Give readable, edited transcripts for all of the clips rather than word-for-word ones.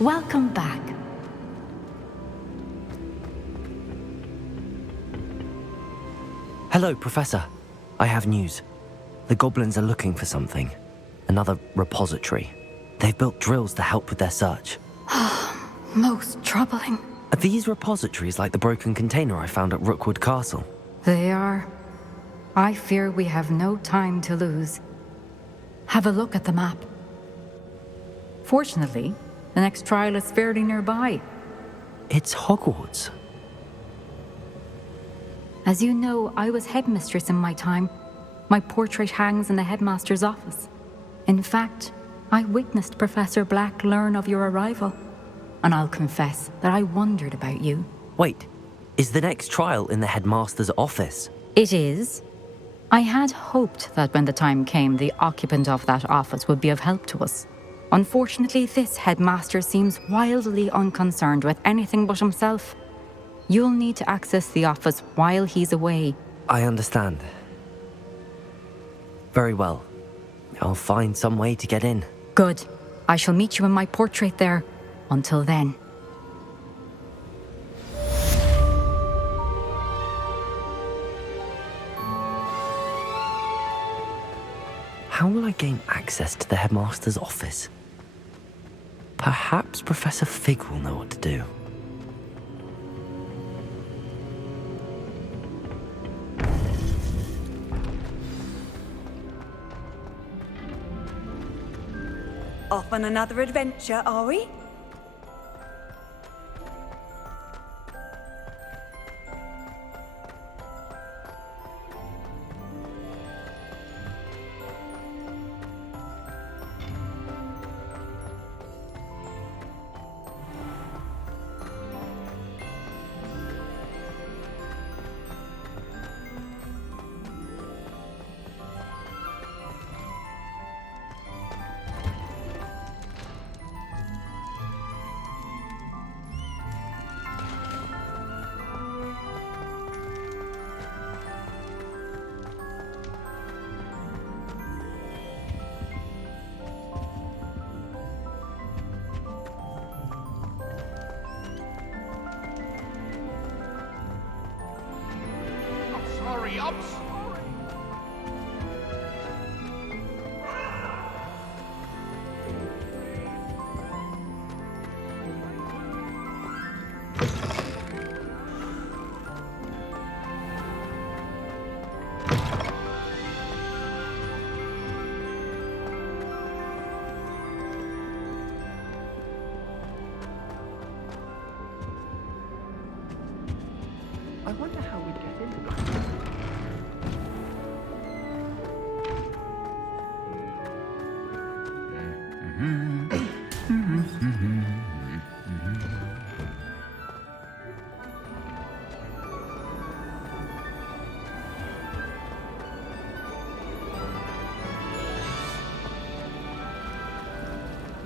Welcome back. Hello, Professor. I have news. The goblins are looking for something. Another repository. They've built drills to help with their search. Most troubling. Are these repositories like the broken container I found at Rookwood Castle? They are. I fear we have no time to lose. Have a look at the map. Fortunately, the next trial is fairly nearby. It's Hogwarts. As you know, I was headmistress in my time. My portrait hangs in the headmaster's office. In fact, I witnessed Professor Black learn of your arrival. And I'll confess that I wondered about you. Wait, is the next trial in the headmaster's office? It is. I had hoped that when the time came, the occupant of that office would be of help to us. Unfortunately, this headmaster seems wildly unconcerned with anything but himself. You'll need to access the office while he's away. I understand. Very well. I'll find some way to get in. Good. I shall meet you in my portrait there. Until then. How will I gain access to the headmaster's office? Perhaps Professor Fig will know what to do. Off on another adventure, are we? Sorry, I'm sorry. I wonder how we get into that.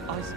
I see.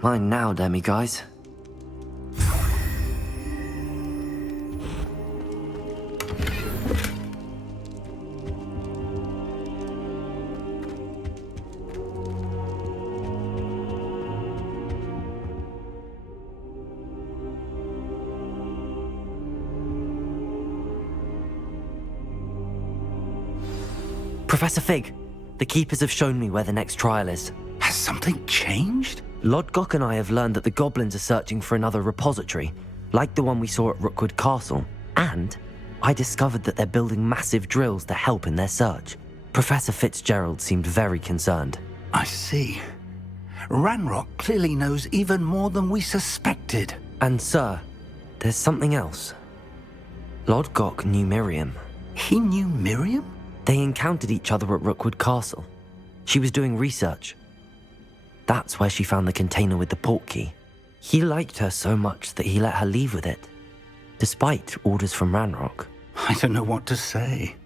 Mine now, demi guys. Professor Fig, the Keepers have shown me where the next trial is. Has something changed? Lodgok and I have learned that the goblins are searching for another repository, like the one we saw at Rookwood Castle. And I discovered that they're building massive drills to help in their search. Professor Fitzgerald seemed very concerned. I see. Ranrock clearly knows even more than we suspected. And sir, there's something else. Lodgok knew Miriam. He knew Miriam? They encountered each other at Rookwood Castle. She was doing research. That's where she found the container with the portkey. He liked her so much that he let her leave with it, despite orders from Ranrock. I don't know what to say.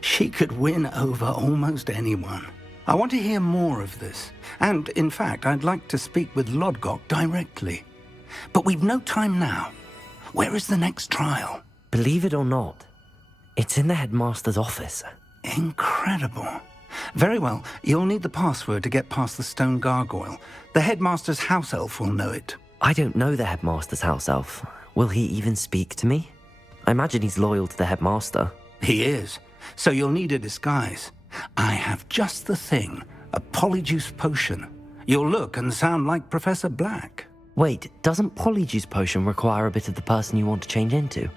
She could win over almost anyone. I want to hear more of this. And, in fact, I'd like to speak with Lodgok directly. But we've no time now. Where is the next trial? Believe it or not, it's in the headmaster's office. Incredible. Very well. You'll need the password to get past the stone gargoyle. The headmaster's house elf will know it. I don't know the headmaster's house elf. Will he even speak to me? I imagine he's loyal to the headmaster. He is. So you'll need a disguise. I have just the thing. A Polyjuice potion. You'll look and sound like Professor Black. Wait, doesn't Polyjuice potion require a bit of the person you want to change into?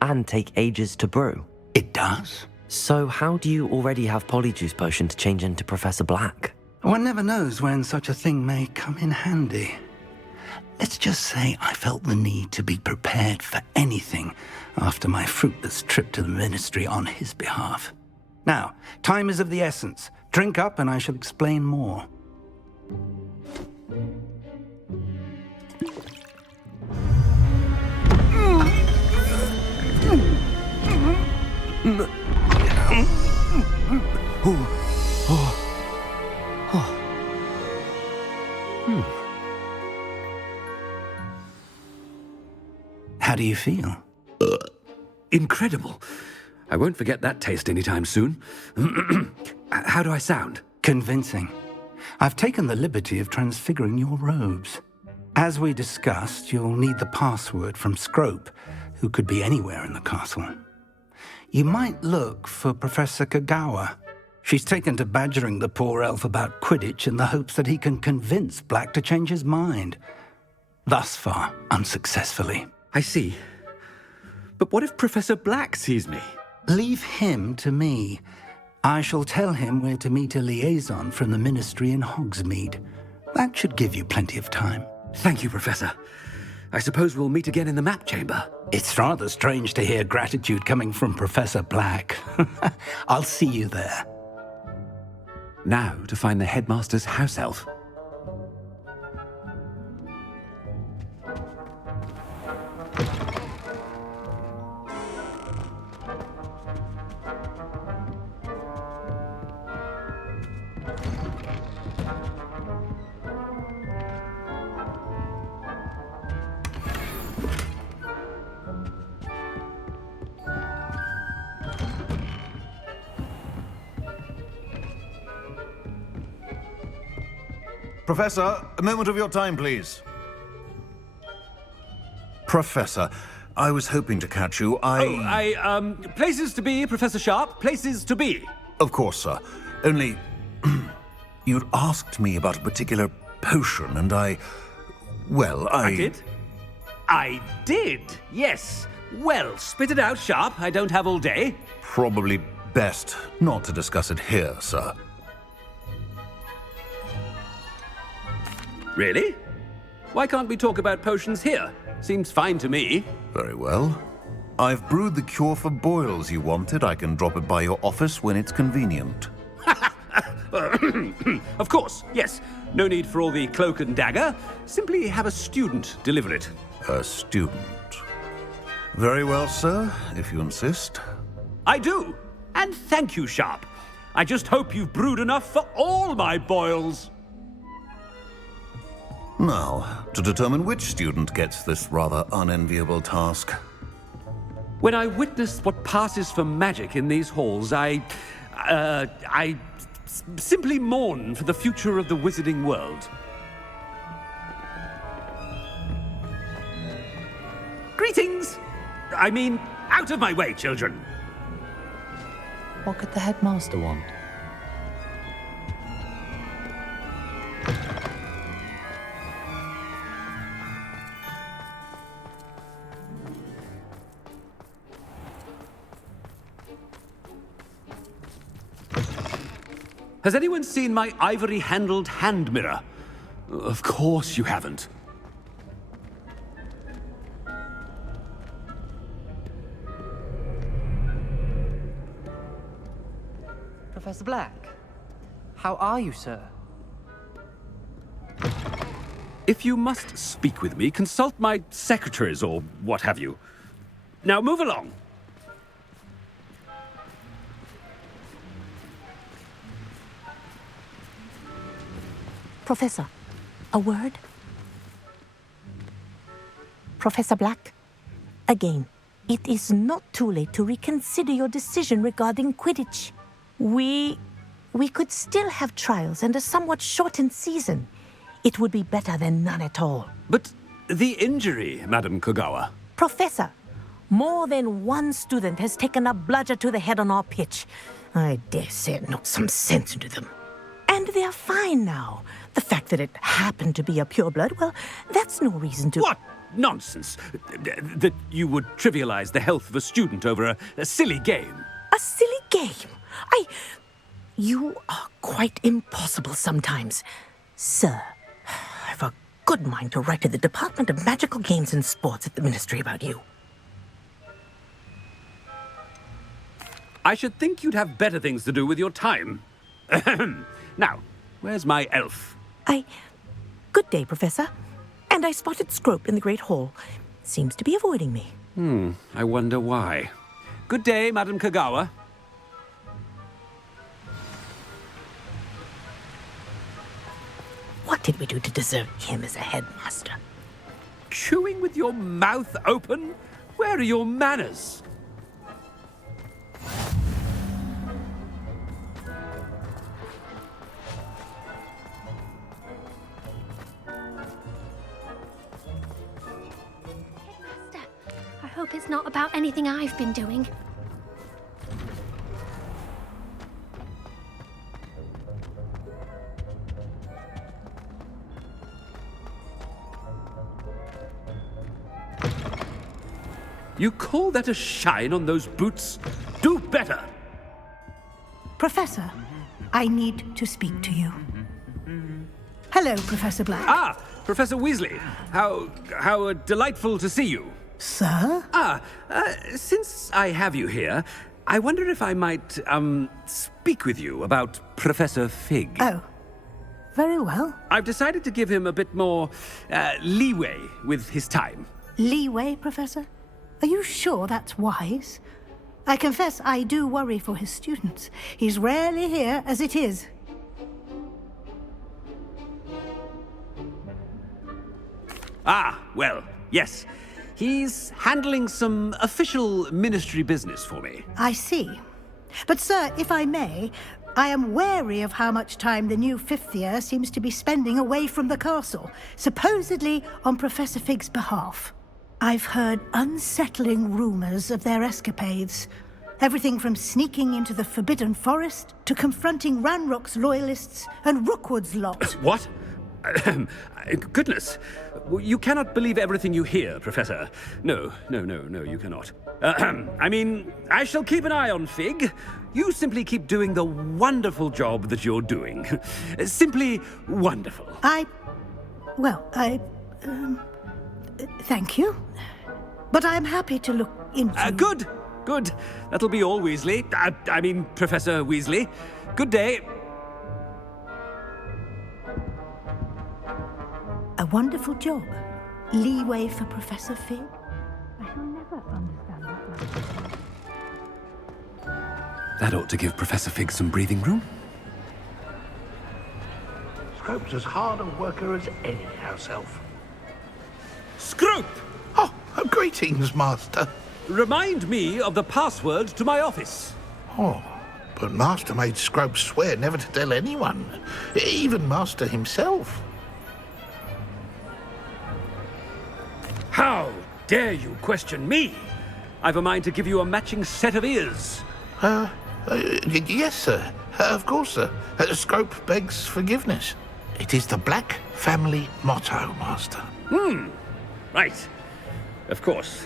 And take ages to brew? It does. So how do you already have Polyjuice potion to change into Professor Black? One never knows when such a thing may come in handy. Let's just say I felt the need to be prepared for anything after my fruitless trip to the ministry on his behalf. Now, time is of the essence. Drink up and I shall explain more. How do you feel? Incredible. I won't forget that taste anytime soon. How do I sound? Convincing. I've taken the liberty of transfiguring your robes. As we discussed, you'll need the password from Scrope, who could be anywhere in the castle. You might look for Professor Kagawa. She's taken to badgering the poor elf about Quidditch in the hopes that he can convince Black to change his mind. Thus far, unsuccessfully. I see. But what if Professor Black sees me? Leave him to me. I shall tell him where to meet a liaison from the ministry in Hogsmeade. That should give you plenty of time. Thank you, Professor. I suppose we'll meet again in the map chamber. It's rather strange to hear gratitude coming from Professor Black. I'll see you there. Now to find the headmaster's house elf. Professor, a moment of your time, please. Professor, I was hoping to catch you. Places to be, Professor Sharp. Places to be. Of course, sir. Only, you'd asked me about a particular potion, and I did? I did, yes. Well, spit it out, Sharp. I don't have all day. Probably best not to discuss it here, sir. Really? Why can't we talk about potions here? Seems fine to me. Very well. I've brewed the cure for boils you wanted. I can drop it by your office when it's convenient. Of course, yes. No need for all the cloak and dagger. Simply have a student deliver it. A student. Very well, sir, if you insist. I do. And thank you, Sharp. I just hope you've brewed enough for all my boils. Now, to determine which student gets this rather unenviable task. When I witnessed what passes for magic in these halls, I simply mourn for the future of the wizarding world. Greetings! I mean, out of my way, children! What could the headmaster want? Has anyone seen my ivory-handled hand mirror? Of course you haven't. Professor Black, how are you, sir? If you must speak with me, consult my secretaries or what have you. Now move along. Professor, a word? Professor Black, again, it is not too late to reconsider your decision regarding Quidditch. We could still have trials and a somewhat shortened season. It would be better than none at all. But the injury, Madam Kogawa. Professor, more than one student has taken a bludger to the head on our pitch. I dare say it knocked some sense into them. And they're fine now. The fact that it happened to be a pureblood, well, that's no reason to... What nonsense! That you would trivialize the health of a student over a silly game. A silly game? You are quite impossible sometimes. Sir, I've a good mind to write to the Department of Magical Games and Sports at the Ministry about you. I should think you'd have better things to do with your time. Now, where's my elf? Good day, Professor. And I spotted Scrope in the Great Hall. Seems to be avoiding me. I wonder why. Good day, Madam Kogawa. What did we do to deserve him as a headmaster? Chewing with your mouth open? Where are your manners? Headmaster, I hope it's not about anything I've been doing. You call that a shine on those boots? Do better! Professor, I need to speak to you. Hello, Professor Black. Ah, Professor Weasley. How delightful to see you. Sir? Since I have you here, I wonder if I might, speak with you about Professor Fig. Oh, very well. I've decided to give him a bit more, leeway with his time. Leeway, Professor? Are you sure that's wise? I confess I do worry for his students. He's rarely here as it is. Ah, well, yes. He's handling some official ministry business for me. I see. But, sir, if I may, I am wary of how much time the new fifth year seems to be spending away from the castle, supposedly on Professor Fig's behalf. I've heard unsettling rumors of their escapades. Everything from sneaking into the Forbidden Forest to confronting Ranrock's loyalists and Rookwood's lot. What? Goodness. You cannot believe everything you hear, Professor. No, you cannot. I mean, I shall keep an eye on Fig. You simply keep doing the wonderful job that you're doing. Simply wonderful. Thank you. But I'm happy to look into... Good. That'll be all, Weasley. I mean, Professor Weasley. Good day. A wonderful job. Leeway for Professor Fig. I shall never understand that. That ought to give Professor Fig some breathing room. Scrope's as hard a worker as any house elf. Scrope! Oh, greetings, Master. Remind me of the password to my office. Oh, but Master made Scrope swear never to tell anyone, even Master himself. How dare you question me? I've a mind to give you a matching set of ears. Yes, sir. Of course, sir. Scrope begs forgiveness. It is the Black family motto, Master. Right. Of course.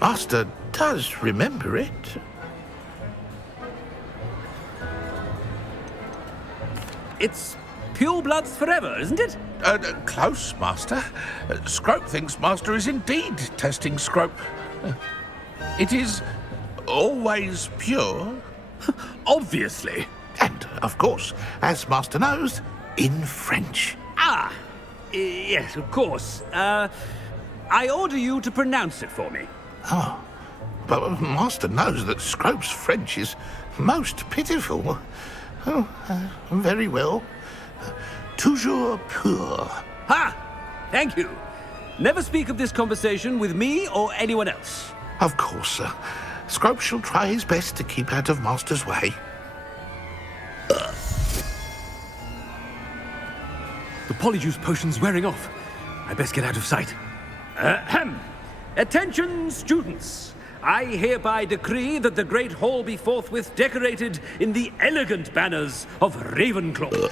Master does remember it. It's pure bloods forever, isn't it? Close, Master. Scrope thinks Master is indeed testing Scrope. It is always pure. Obviously. And, of course, as Master knows, in French. Ah, yes, of course. I order you to pronounce it for me. Oh, but Master knows that Scrope's French is most pitiful. Oh, very well. Toujours pur. Ha! Thank you. Never speak of this conversation with me or anyone else. Of course, sir. Scrope shall try his best to keep out of Master's way. The Polyjuice potion's wearing off. I best get out of sight. Ahem. Attention, students. I hereby decree that the Great Hall be forthwith decorated in the elegant banners of Ravenclaw.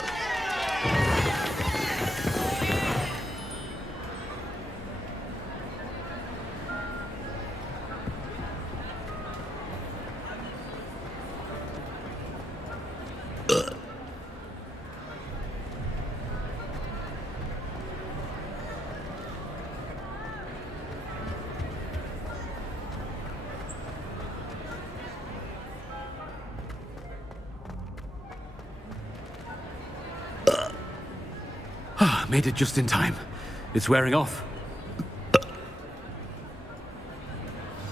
Made it just in time. It's wearing off.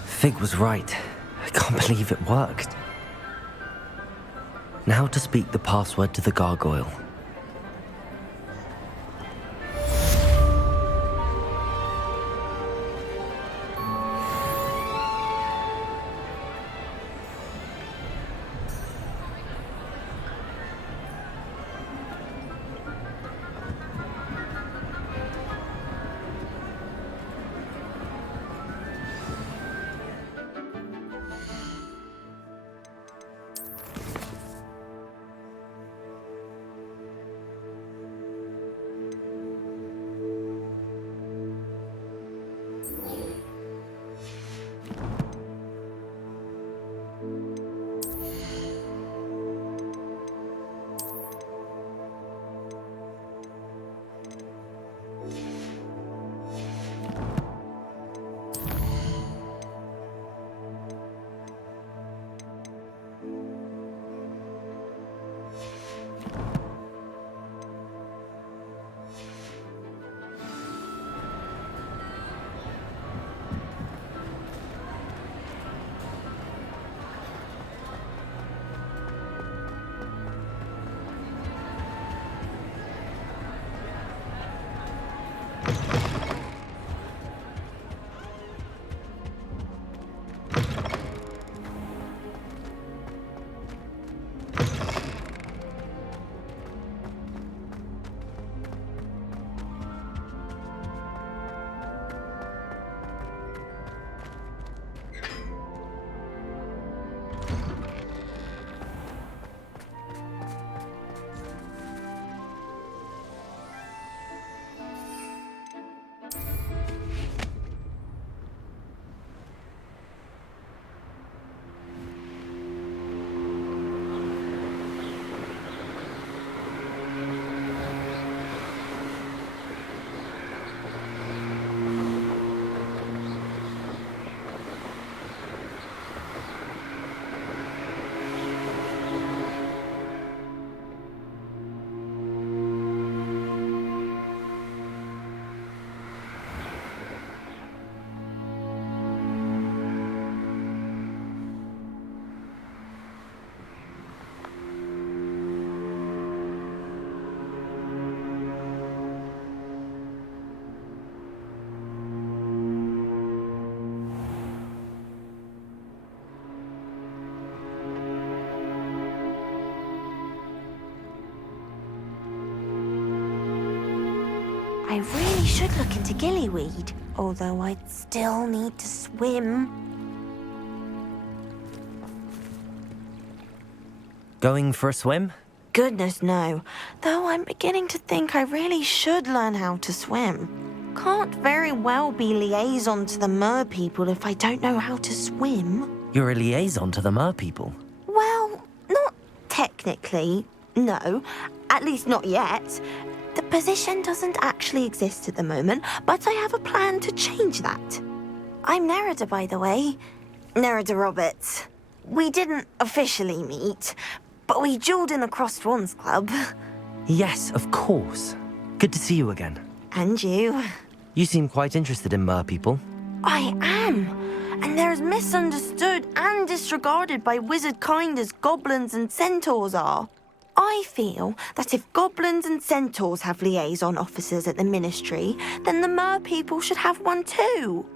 Fig was right. I can't believe it worked. Now to speak the password to the gargoyle. I really should look into gillyweed, although I'd still need to swim. Going for a swim? Goodness, no. Though I'm beginning to think I really should learn how to swim. Can't very well be liaison to the mer people if I don't know how to swim. You're a liaison to the mer people. Well, not technically, no. At least not yet. The position doesn't actually exist at the moment, but I have a plan to change that. I'm Nerida, by the way. Nerida Roberts. We didn't officially meet, but we duelled in the Crossed Wands Club. Yes, of course. Good to see you again. And you. You seem quite interested in merpeople. I am. And they're as misunderstood and disregarded by wizard kind as goblins and centaurs are. I feel that if goblins and centaurs have liaison officers at the Ministry, then the merpeople should have one too.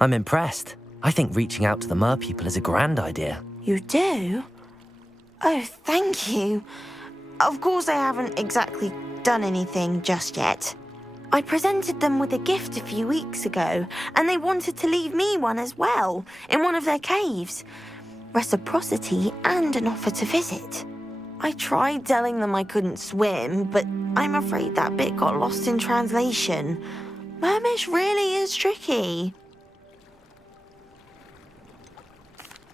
I'm impressed. I think reaching out to the merpeople is a grand idea. You do? Oh, thank you. Of course I haven't exactly done anything just yet. I presented them with a gift a few weeks ago, and they wanted to leave me one as well, in one of their caves. Reciprocity and an offer to visit. I tried telling them I couldn't swim, but I'm afraid that bit got lost in translation. Mermish really is tricky.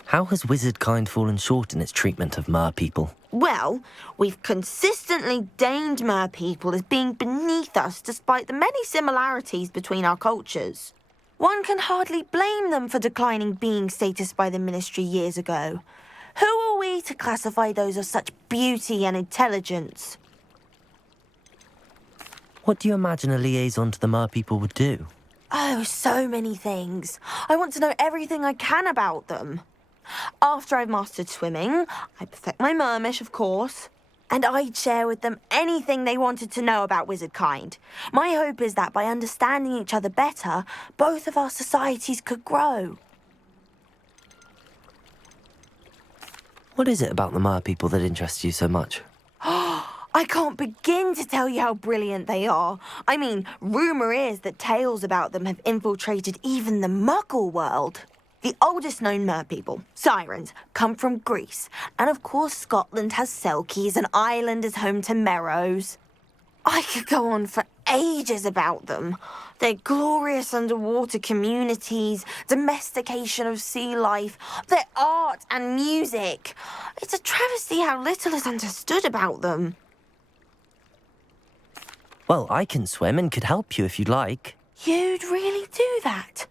How has wizard kind fallen short in its treatment of merpeople? Well, we've consistently deigned merpeople as being beneath us despite the many similarities between our cultures. One can hardly blame them for declining being status by the Ministry years ago. Who are we to classify those of such beauty and intelligence? What do you imagine a liaison to the merpeople would do? Oh, so many things. I want to know everything I can about them. After I've mastered swimming, I perfect my mermish, of course, and I'd share with them anything they wanted to know about wizard kind. My hope is that by understanding each other better, both of our societies could grow. What is it about the merpeople that interests you so much? I can't begin to tell you how brilliant they are. I mean, rumour is that tales about them have infiltrated even the Muggle world. The oldest known merpeople, sirens, come from Greece. And of course Scotland has Selkies and Ireland is home to Merrows. I could go on for ages about them. Their glorious underwater communities, domestication of sea life, their art and music. It's a travesty how little is understood about them. Well, I can swim and could help you if you'd like. You'd really do that?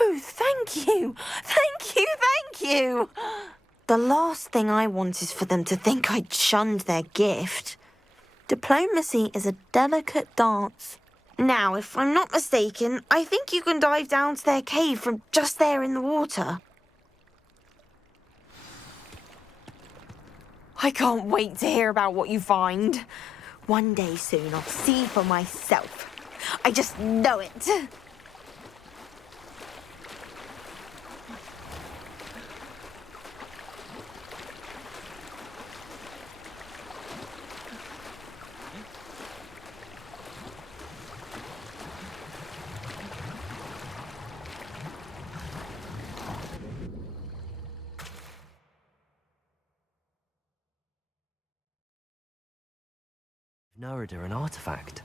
Oh, thank you. Thank you, thank you. The last thing I want is for them to think I'd shunned their gift. Diplomacy is a delicate dance. Now, if I'm not mistaken, I think you can dive down to their cave from just there in the water. I can't wait to hear about what you find. One day soon, I'll see for myself. I just know it. Nerida an artifact.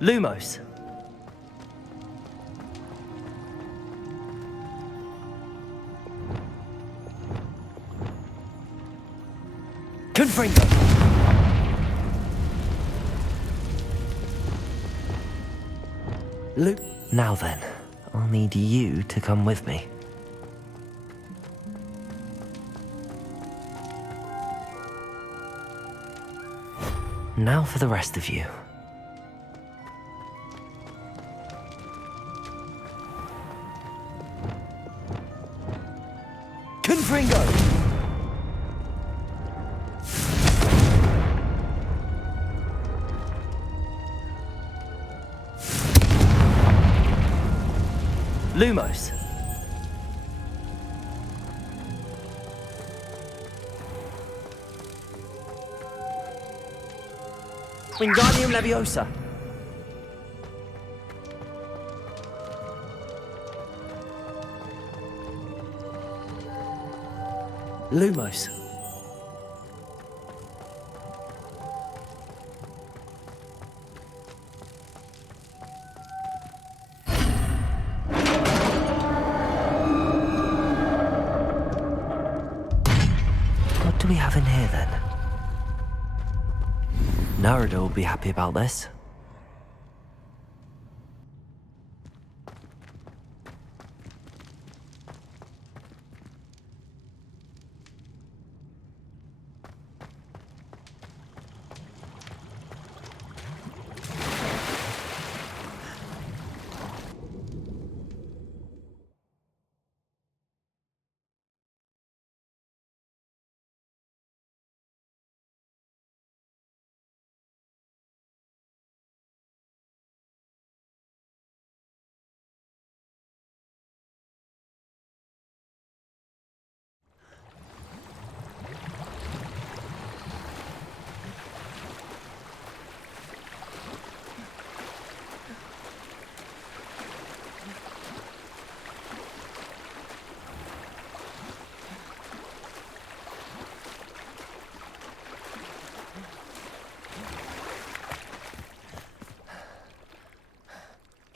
Lumos. Confringo. Now then, I'll need you to come with me. Now for the rest of you. Confringo! Lumos. Wingardium Leviosa. Lumos. Narada will be happy about this.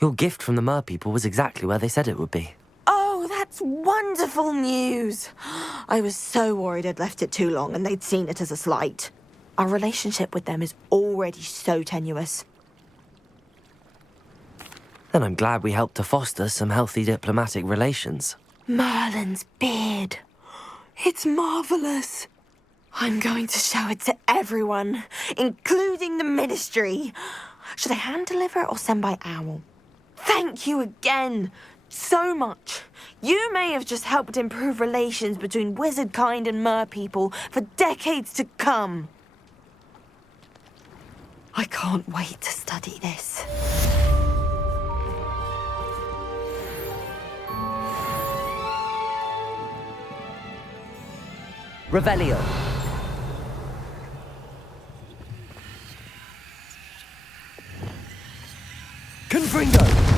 Your gift from the Mer people was exactly where they said it would be. Oh, that's wonderful news. I was so worried I'd left it too long and they'd seen it as a slight. Our relationship with them is already so tenuous. Then I'm glad we helped to foster some healthy diplomatic relations. Merlin's beard. It's marvellous. I'm going to show it to everyone, including the Ministry. Should I hand deliver it or send by owl? Thank you again, so much. You may have just helped improve relations between wizard kind and mer people for decades to come. I can't wait to study this. Revelio. Confringo.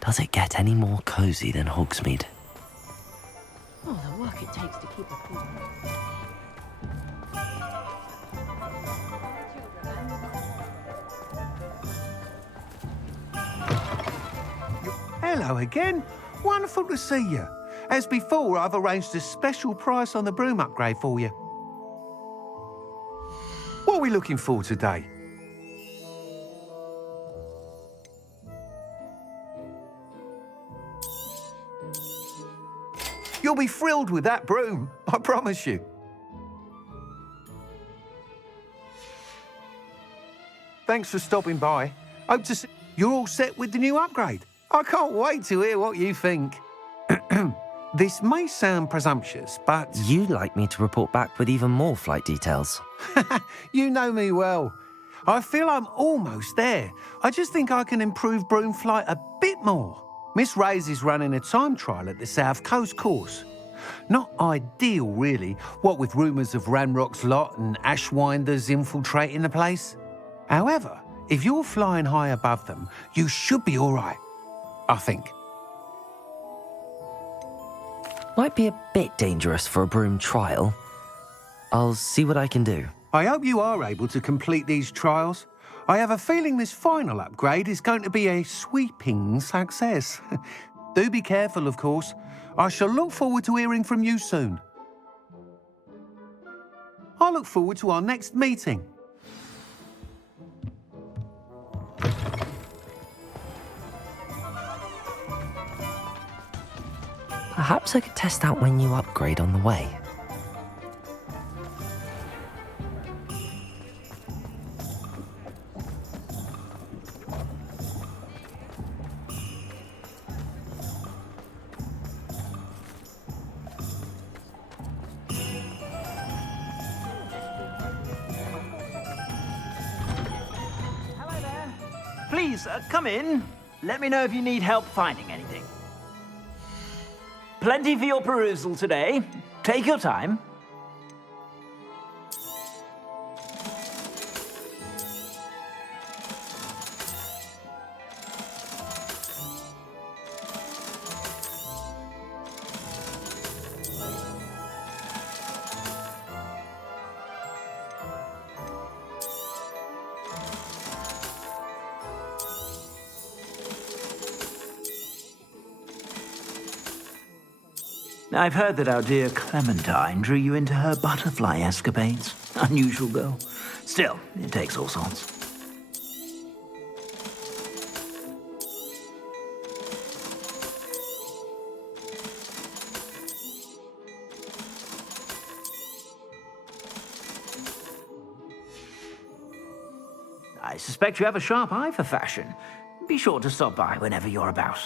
Does it get any more cozy than Hogsmeade? Oh, the work it takes to keep it cool. Hello again. Wonderful to see you. As before, I've arranged a special price on the broom upgrade for you. What are we looking for today? You'll be thrilled with that broom, I promise you. Thanks for stopping by. Hope to see you're all set with the new upgrade. I can't wait to hear what you think. This may sound presumptuous, but... You'd like me to report back with even more flight details. You know me well. I feel I'm almost there. I just think I can improve broom flight a bit more. Miss Ray's is running a time trial at the South Coast course. Not ideal, really, what with rumours of Ranrock's lot and Ashwinders infiltrating the place. However, if you're flying high above them, you should be all right, I think. Might be a bit dangerous for a broom trial. I'll see what I can do. I hope you are able to complete these trials. I have a feeling this final upgrade is going to be a sweeping success. Do be careful, of course. I shall look forward to hearing from you soon. I look forward to our next meeting. Perhaps I could test out my new upgrade on the way. Please, come in. Let me know if you need help finding anything. Plenty for your perusal today. Take your time. I've heard that our dear Clementine drew you into her butterfly escapades. Unusual girl. Still, it takes all sorts. I suspect you have a sharp eye for fashion. Be sure to stop by whenever you're about.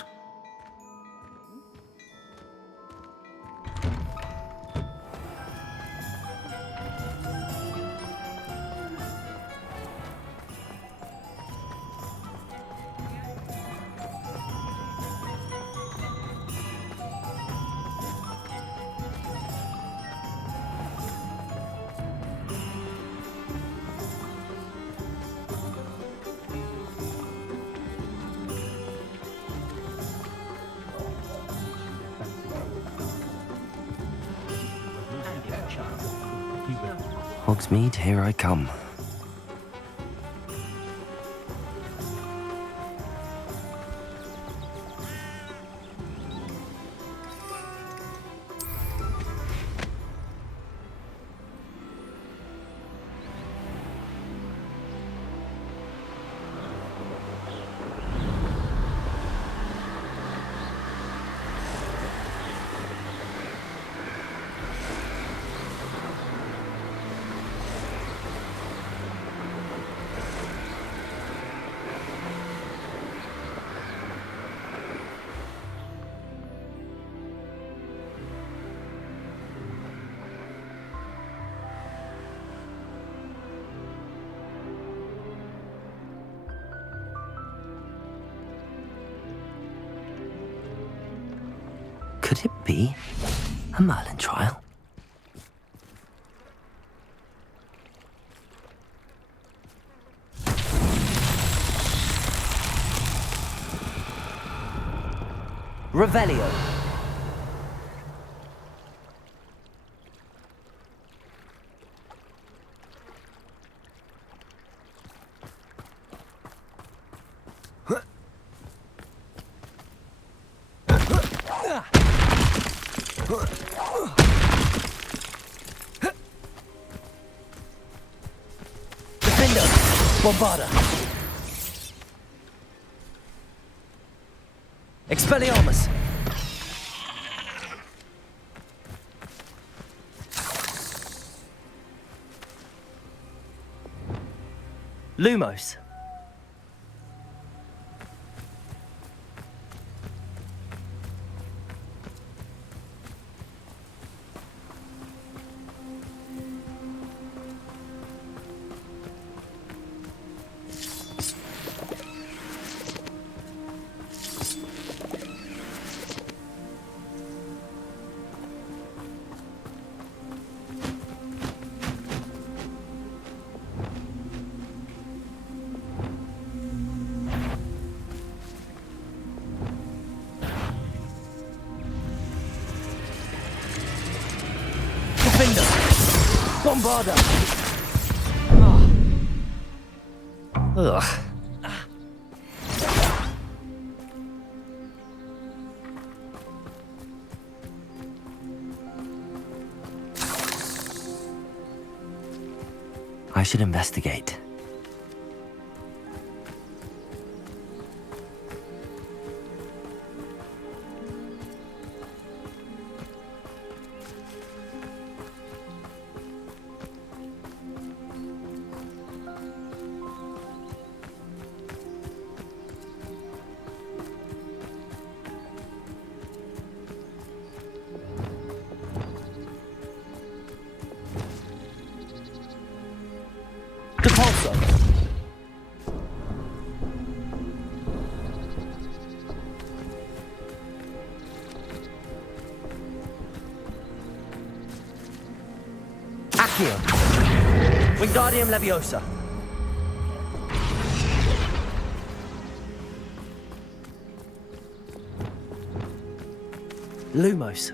Hogsmeade, here I come. Could it be a Merlin trial? Revelio. Defender! Bombarda! Expelliarmus! Lumos! Bombarda! Ugh. I should investigate. Accio. Wingardium Leviosa. Lumos.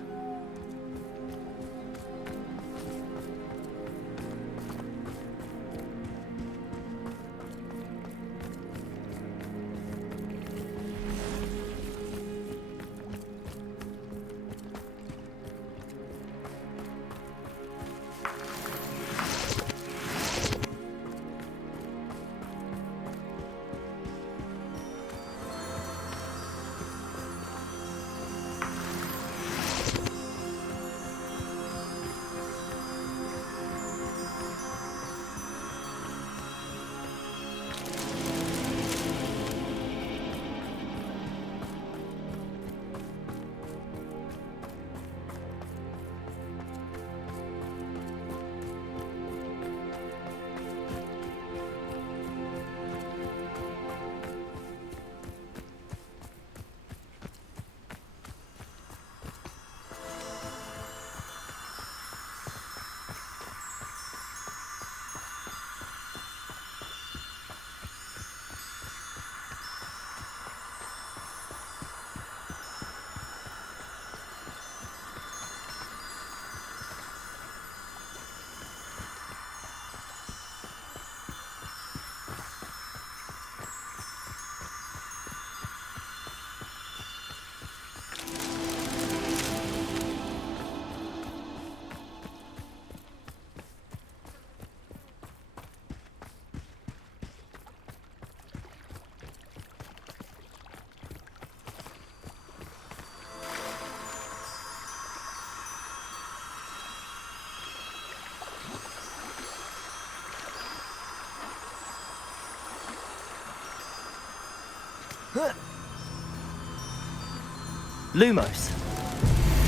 Lumos.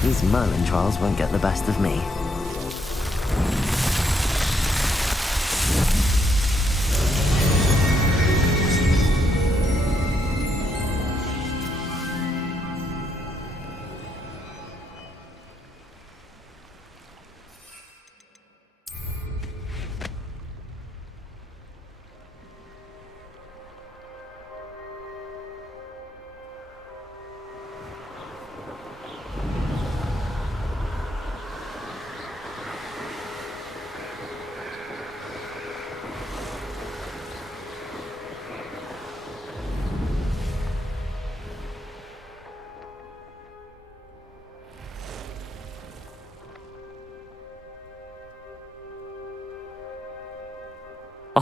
These Merlin trials won't get the best of me.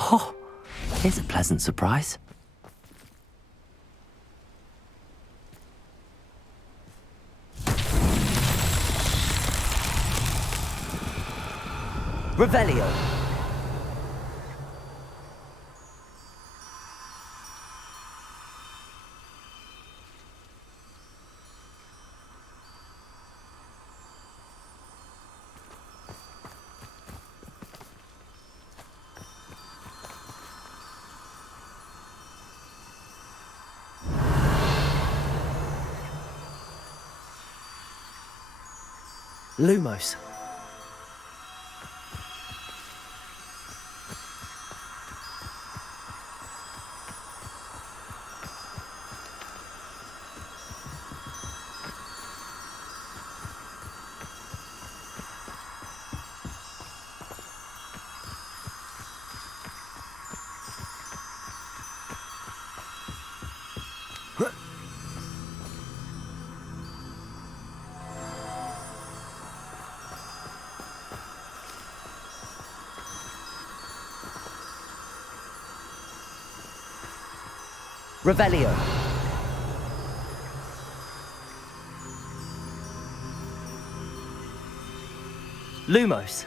Oh, here's a pleasant surprise. Revelio. Lumos. Revelio. Lumos.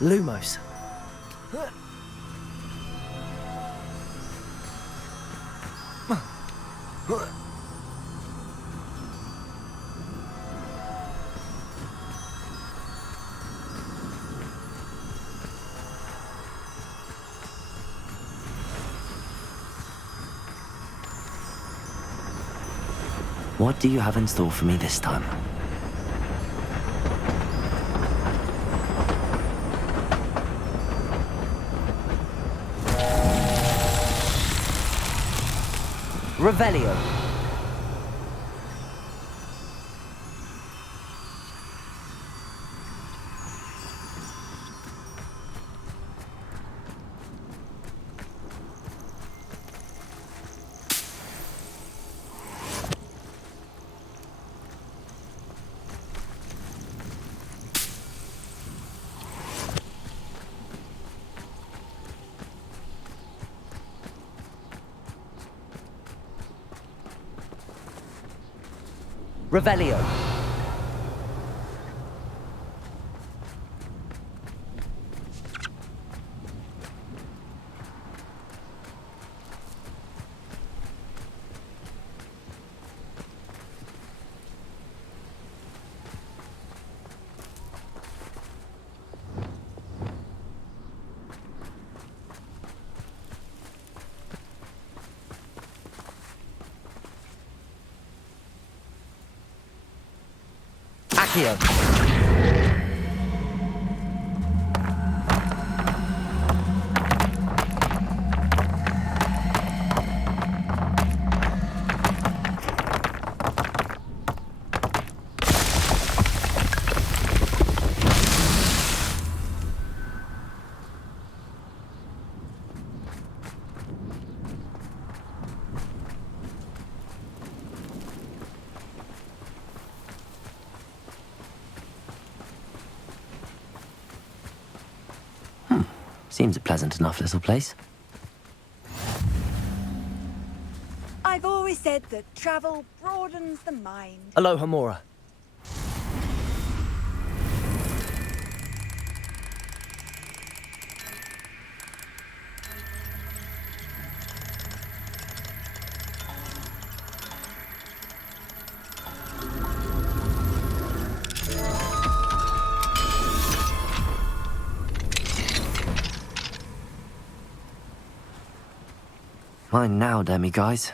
Lumos. What do you have in store for me this time? Revelio. Revelio. Accio. Seems a pleasant enough little place. I've always said that travel broadens the mind. Aloha Mora. Mine now, demi guys.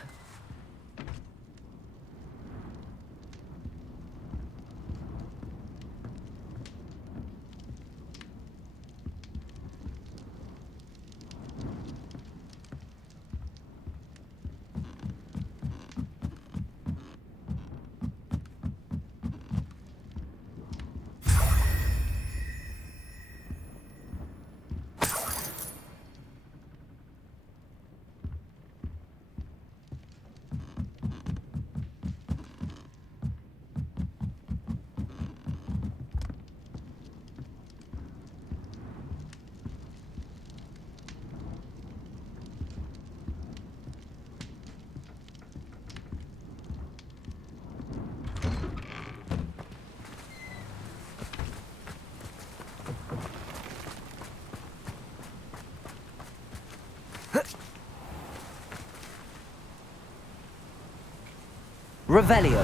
Revelio.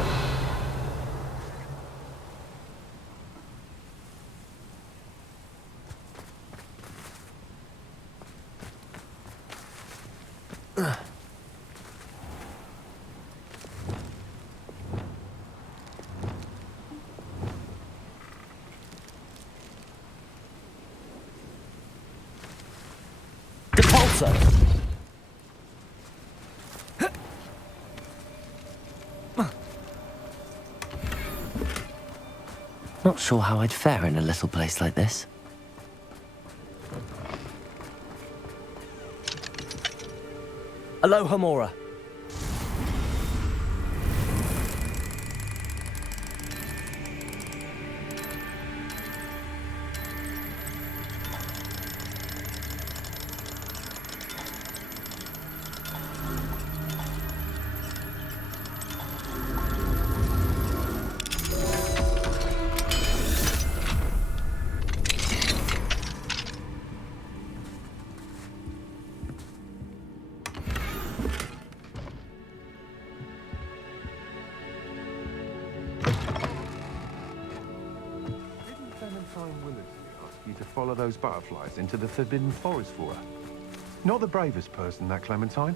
so. Not sure how I'd fare in a little place like this. Aloha Mora. To follow those butterflies into the Forbidden Forest for her. Not the bravest person, that Clementine.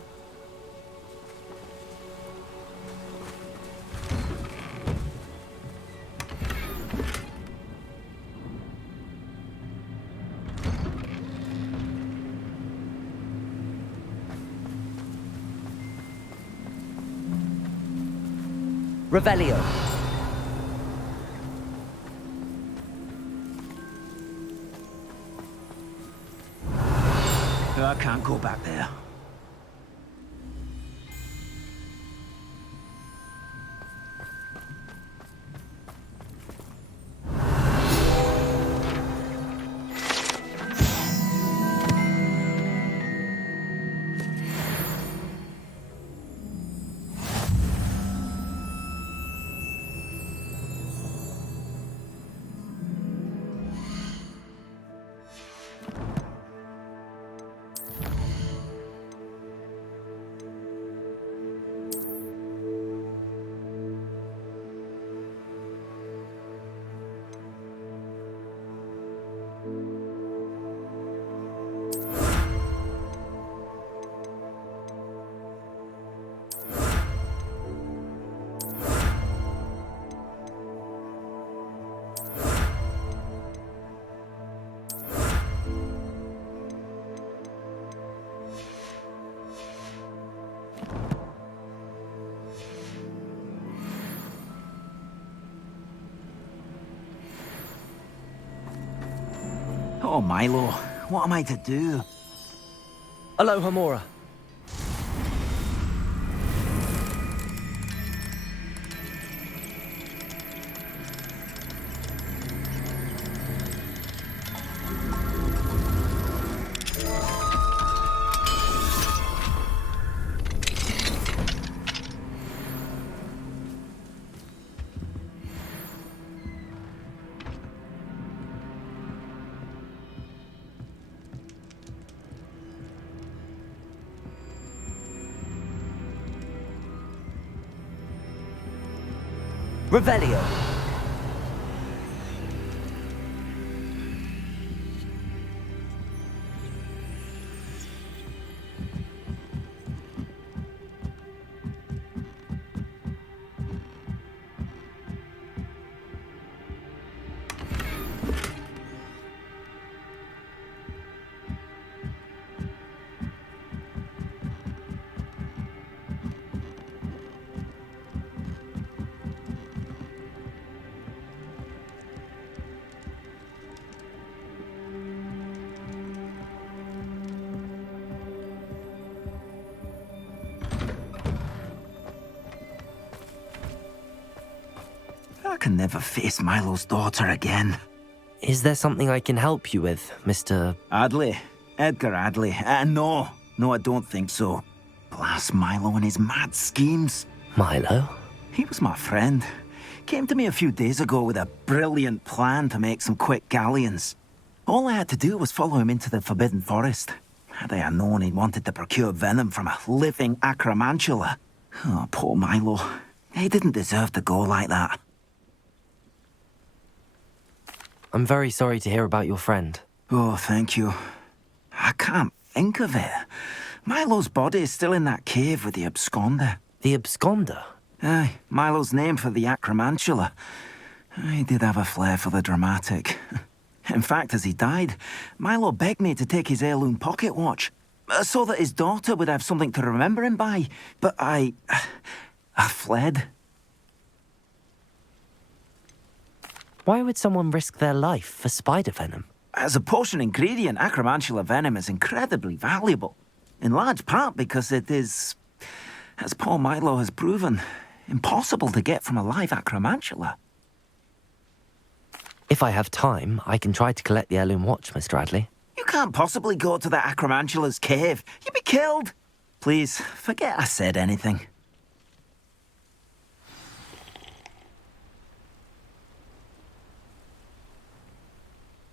Revelio. I can't go back there. Oh, Milo, what am I to do? Aloha Mora. Revelio. I can never face Milo's daughter again. Is there something I can help you with, Mr. Adley? Edgar Adley? No, I don't think so. Blast Milo and his mad schemes. Milo? He was my friend. Came to me a few days ago with a brilliant plan to make some quick galleons. All I had to do was follow him into the Forbidden Forest. Had I known he wanted to procure venom from a living acromantula. Oh, poor Milo. He didn't deserve to go like that. I'm very sorry to hear about your friend. Oh, thank you. I can't think of it. Milo's body is still in that cave with the absconder. The absconder? Aye, Milo's name for the acromantula. He did have a flair for the dramatic. In fact, as he died, Milo begged me to take his heirloom pocket watch. so that his daughter would have something to remember him by. But I fled. Why would someone risk their life for spider venom? As a potion ingredient, acromantula venom is incredibly valuable. In large part because it is, as Paul Milo has proven, impossible to get from a live acromantula. If I have time, I can try to collect the heirloom watch, Mr. Radley. You can't possibly go to the acromantula's cave. You'd be killed. Please, forget I said anything.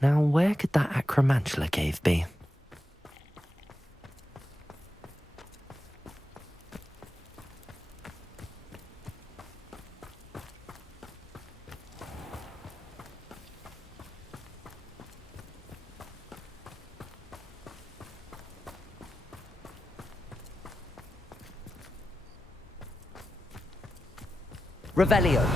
Now, where could that acromantula cave be? Revelio.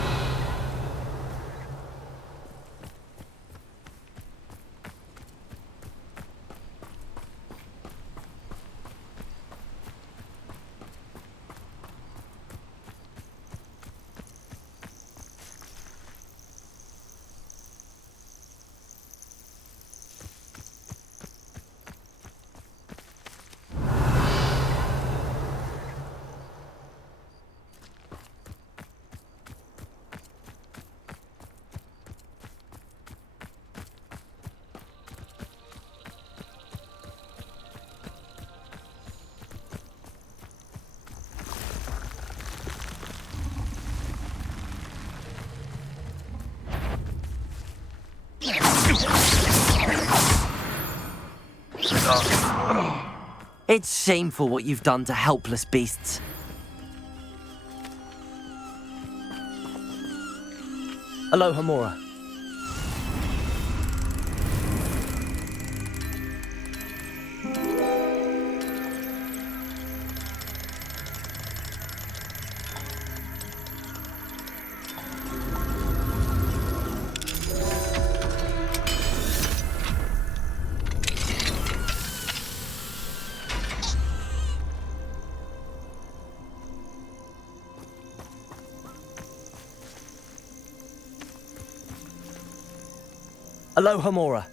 It's shameful what you've done to helpless beasts. Aloha Mora. Aloha Mora.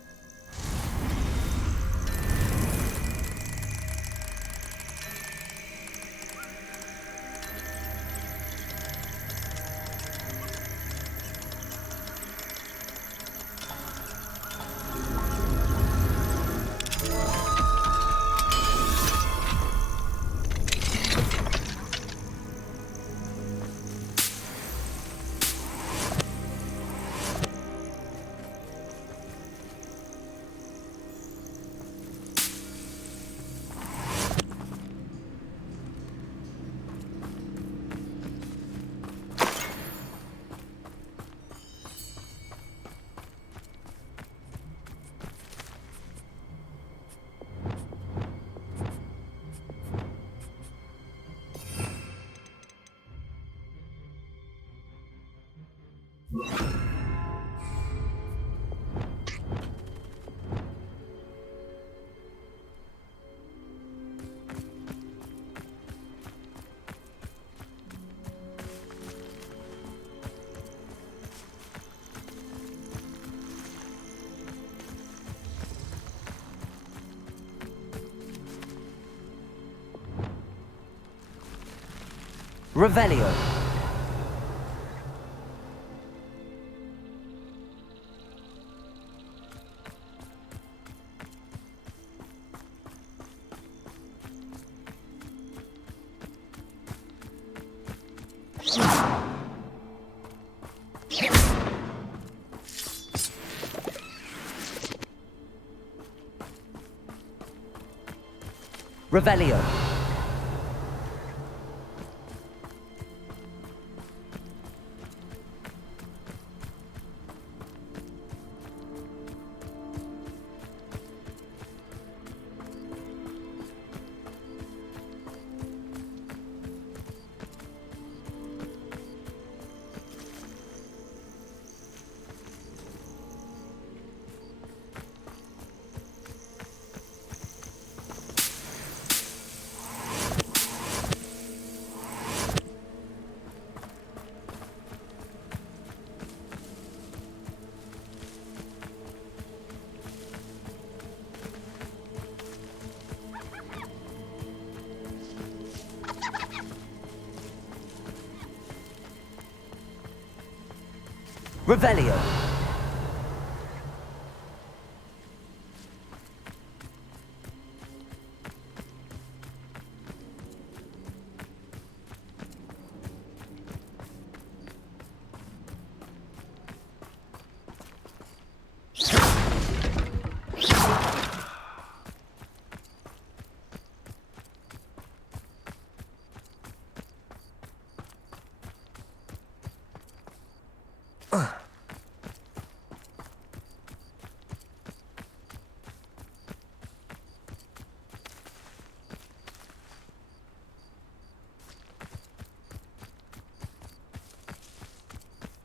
Revelio. Revelio. Revelio.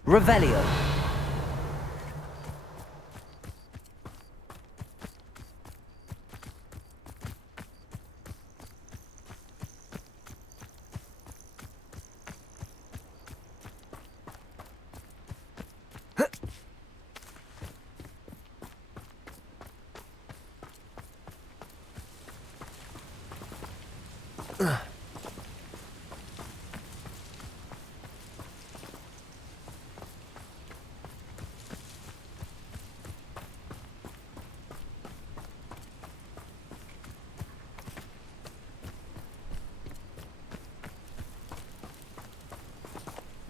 Revelio.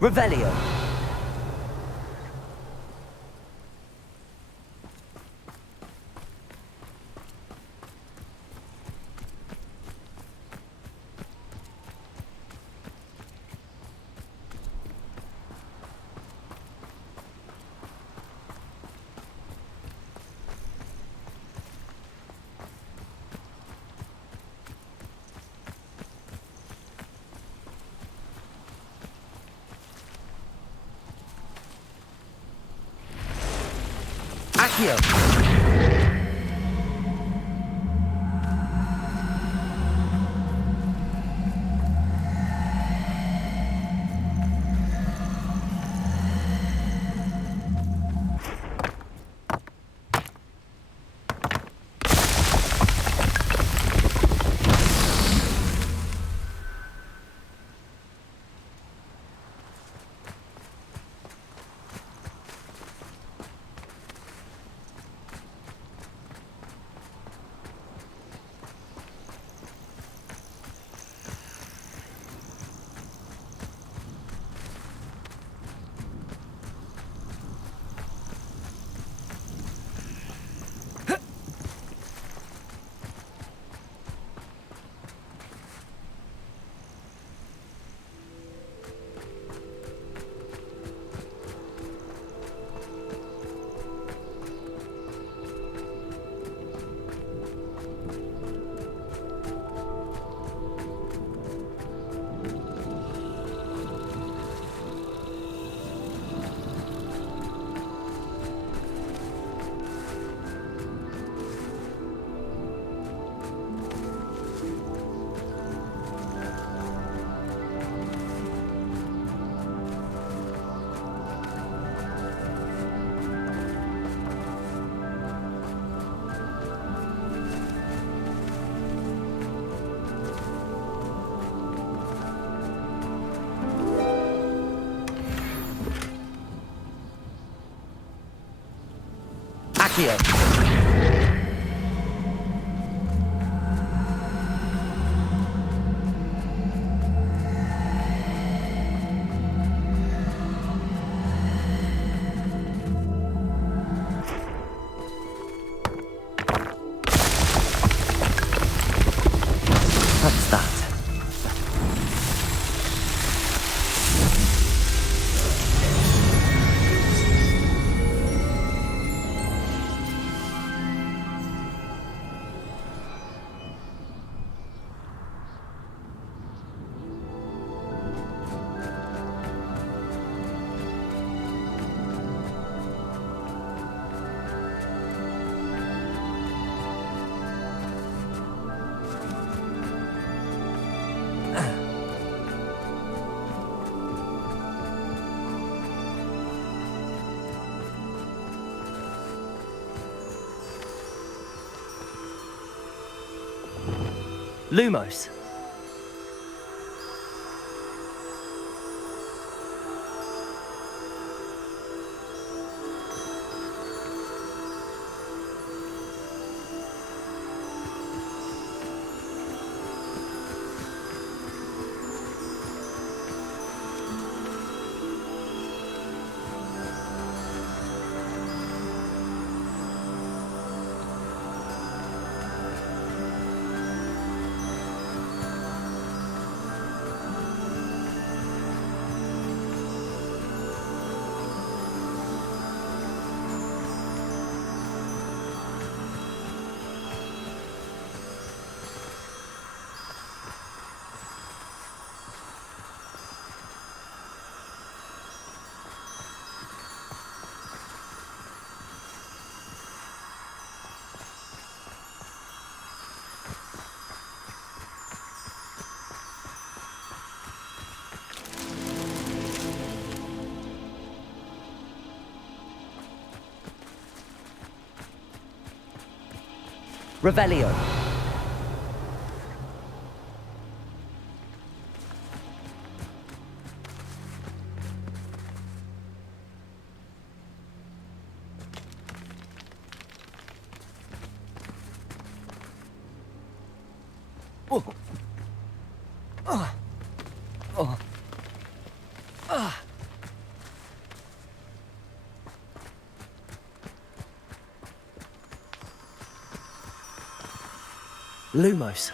Revelio. Accio. Accio. What's that? Lumos. Revelio. Lumos.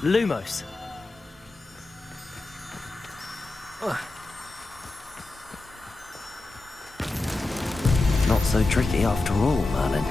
Lumos. Not so tricky after all, Merlin.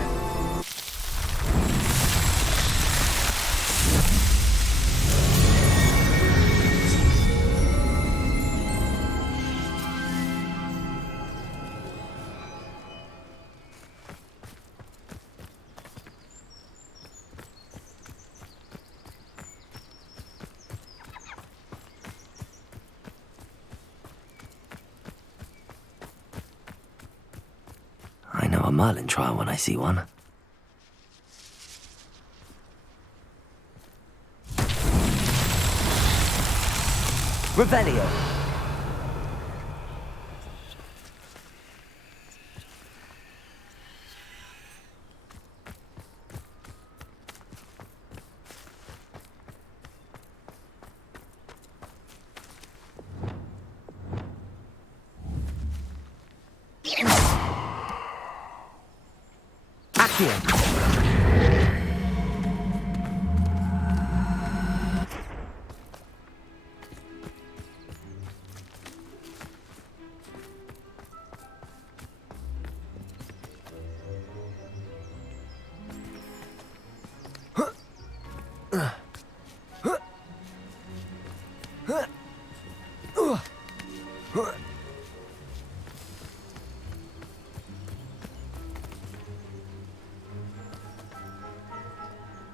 I know a Merlin trial when I see one. Revelio. Accio.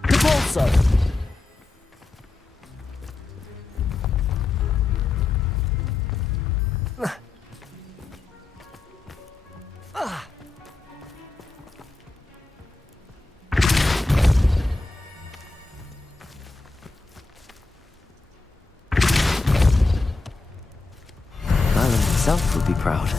Capolso. Merlin himself would be proud.